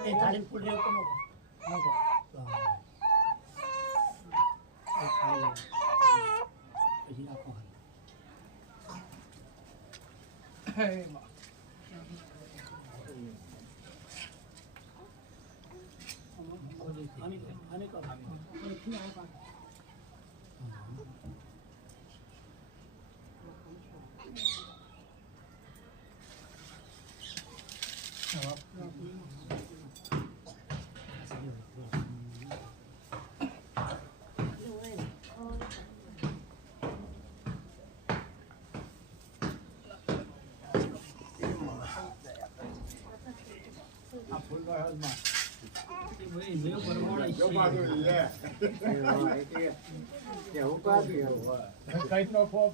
એ તારીખ ફૂલ રેવ તો આની કર, આની કર. એ ભાઈ મેં પરમાણે છે કંઈક નો ખો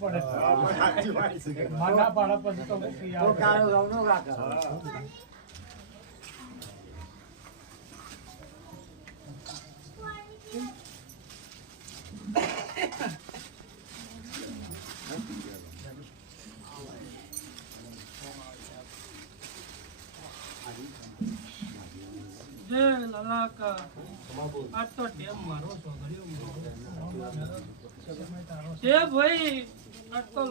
પડે માના પાડા પછી તો મૂકી આવે જય લલાકા. આ ટેમ મારો તે ભાઈ, આ તો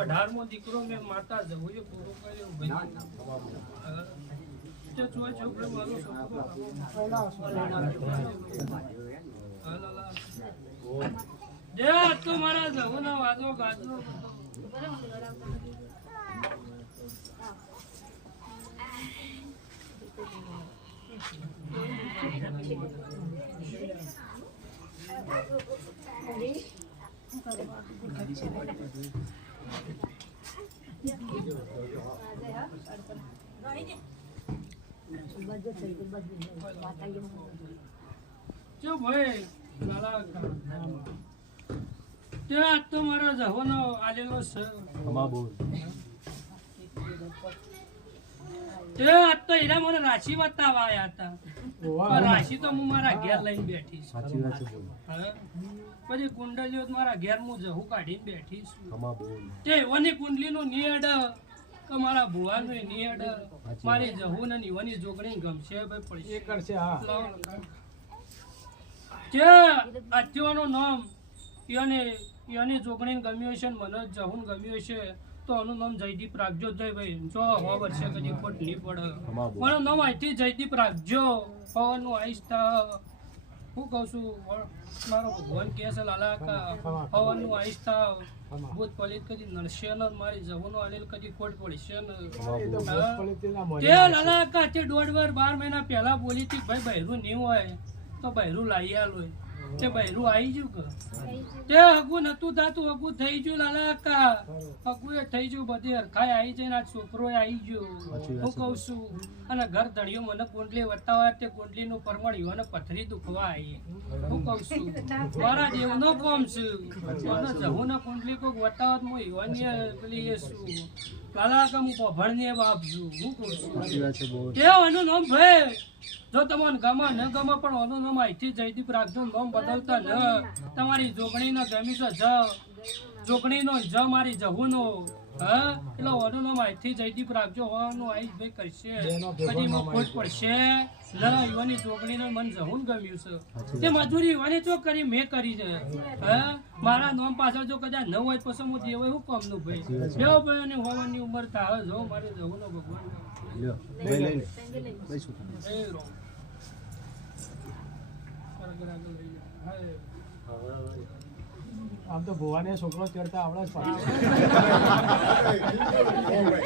અઢારમો દીકરો મેં માતા જવું પૂરું કર્યું ભાઈ. છોકરો મારો જે આ તો મારા જવું વાદો ગાજો. જો ભાઈ લલાકા તે આ તો મારા જવાનો આલેલો છે તે આ તો હીરા મને રાશિ બતાવવા આવ્યા હતા રાશિ તો હું મારા ઘેર લઈને બેઠી છું. પછી કુંડલીઓ મારા ઘેર હું જહું કાઢીને બેઠી છું. તે એવાની કુંડલીનું નિયડ કે મારા ભુવાનું નિયડ મારી જહું ને નીવાની જોગણી ગમશે ભાઈ પડશે કરશે હા. નામ યને યની જોગણી ગમ્યું છે મને જહુન ગમ્યું છે તો આનું નામ જયદીપ રાખજો જય ભાઈ. જો હો વર્ષે કદી ખોટ નહીં પડે. મારું નામ અહીંથી જયદીપ રાખજો. હવાનું થા હું કહું છું મારો ભગવાન કહે છે લાલા કા આહિસ્તા ભૂત પલિત કદી નડશે ને મારી જવાનું આલેલ કદી ખોટ પડશે ને. તો લાલા કા તે દોઢ વાર બાર મહિના પહેલા બોલી હતી ભાઈ બહેરું નહીં હોય તો બૈરું લાવી આલો તે બૈરું આવી ગયું કે? તે હગું નતું થતું હગું થઈ ગયું લાલા કા હગું એ થઈ ગયું બધી હરખાઈ આવી જાય આ છોકરો આવી ગયો. હું કહું છું અને ઘર ધડિયો મને કુંડલી હોય તે કુંડલી નું પરમળ યુવાને પથરી દુખવા આવી હું કઉ છું મારા દેવનો કોમ છે. મને જહું ને કુંડલી કોક વટાવત હું યુવાની પેલી એ શું લાલા કા હું પભણની બાપ છું. હું કહું છું. તે એનું નામ ભાઈ જો તમને ગમે ન ગમે પણ એનું નામ અહીંથી જયદીપ રાખજો. નામ બદલતા ન. તમારી જોગણી જોગણીનો ગમી છે જ જોગણીનો જ મારી જહુનો હા? એટલે એનું નામ અહીંથી જયદીપ રાખજો. હોવાનું આઈ ભાઈ કરશે. કદી નામ ખોટ પડશે. ન યુવાની જોગણીનો મન જહુન ગમ્યું છે. તે મજૂરી યુવાની કરી મેં કરી છે. હા? મારા નામ પાછળ જો કદાચ ન હોય પછી હું દેવાય હું કામનું ભાઈ? બેવ ભાઈ અને હોવાની ઉંમર થાય. જો મારે જહુનો ભગવાન. એ રો. આગળ આગળ લઈ જા. હાય. આમ તો ભુવાને છોકરો ચડતા આવડે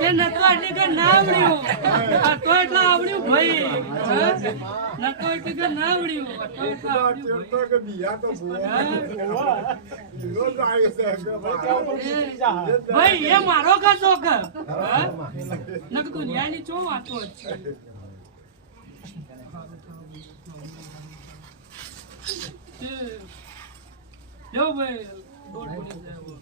છે. નતો એટલે કે ના આવડ્યું. આ તો એટલે આવડ્યું ભાઈ. નતો એટલે કે ના આવડ્યું. આ તો એટલે આવડ્યું ભાઈ. એ મારો કા શોખ નક દુનિયાની ચો વાતો છે. તે જો ભાઈ દોડ પડી જાય